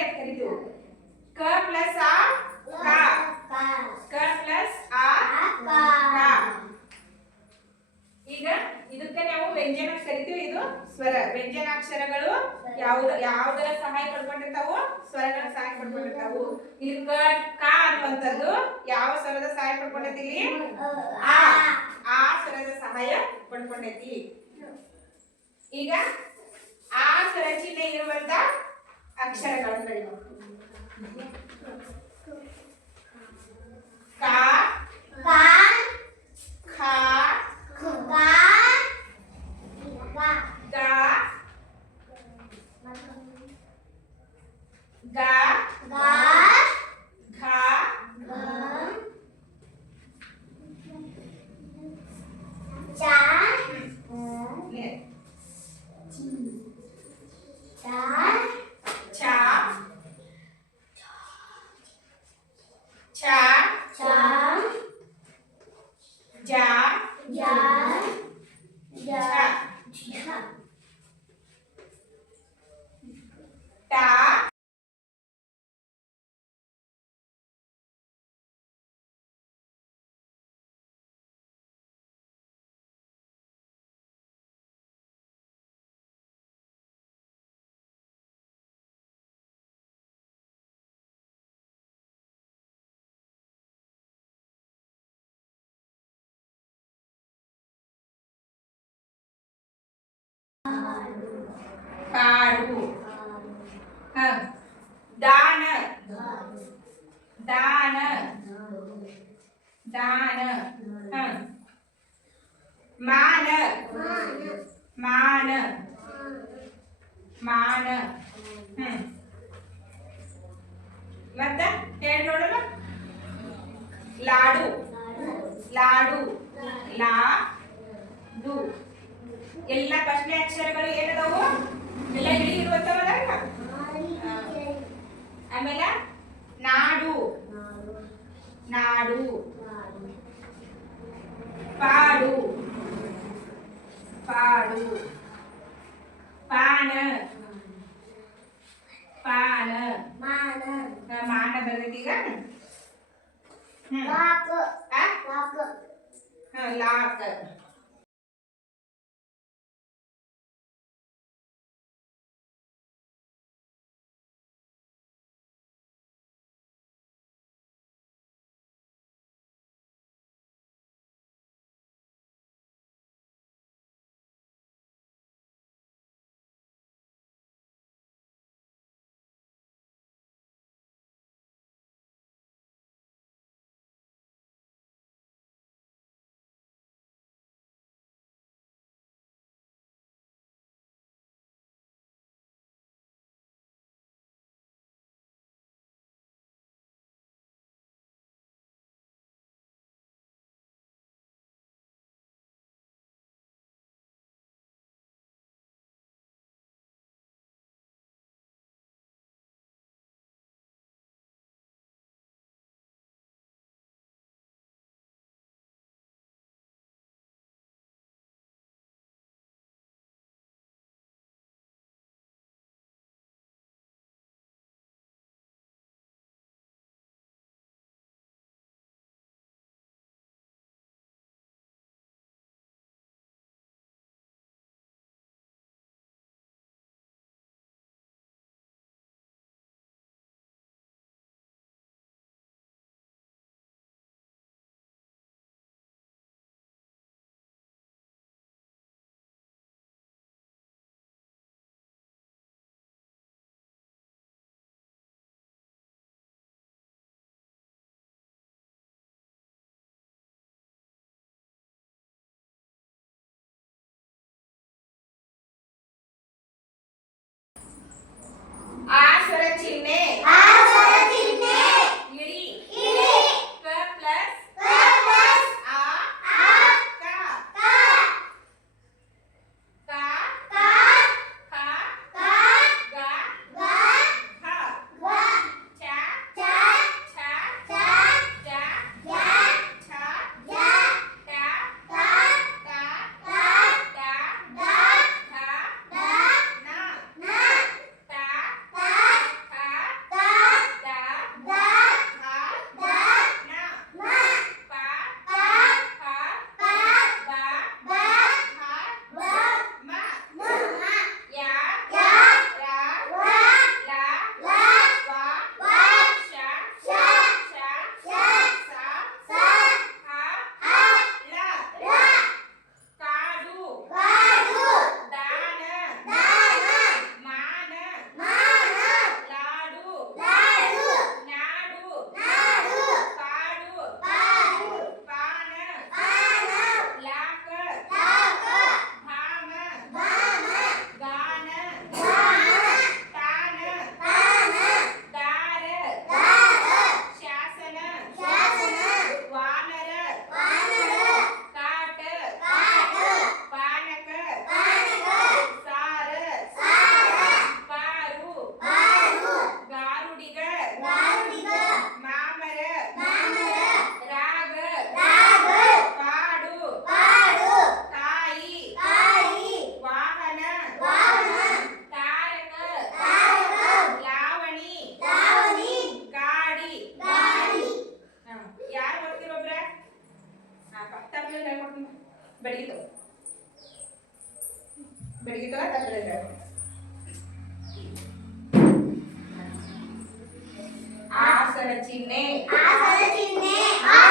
ಅಂತ ಕ ಪ್ಲಸ್ ಆ, ಕ. ಕ ಪ್ಲಸ್ ಆ ಈಗ ಇದಕ್ಕೆ ನಾವು ವ್ಯಂಜನ ಕರಿತೀವಿ, ಇದು ಸ್ವರ. ವ್ಯಂಜನಾಕ್ಷರಗಳು ಯಾವ್ದು ಯಾವ್ದರ ಸಹಾಯ ಪಡ್ಕೊಂಡಿರ್ತಾವು, ಸ್ವರಗಳ ಸಹಾಯ ಪಡ್ಕೊಂಡಿರ್ತಾವು. ಇದು ಕ ಕ ಅನ್ನುವಂಥದ್ದು ಯಾವ ಸ್ವರದ ಸಹಾಯ ಪಡ್ಕೊಂಡೈತಿ ಇಲ್ಲಿ ಆ. ಆ ಸ್ವರದ ಸಹಾಯ ಪಡ್ಕೊಂಡೈತಿ ಈಗ ಆ ಸ್ವರ ಚಿಹ್ನೆ ಇರುವಂತ अक्षर कड़म ಕಾಡು ಹ ದಾನ ದಾನ ದಾನ ಹ ಮಾನ ಮಾನ ಮಾನ ನಾಡು ನಾಡು ಪಾಡು ಪಾಡು ಪಾನ ಪಾನ ಆ, ಮಾನ ಬರ್ತೈತಿ ಈಗ ಹ್ಮ್ ಆ? ಹ, ಲಾಕ್ आसन चिन्हे आसन चिन्हे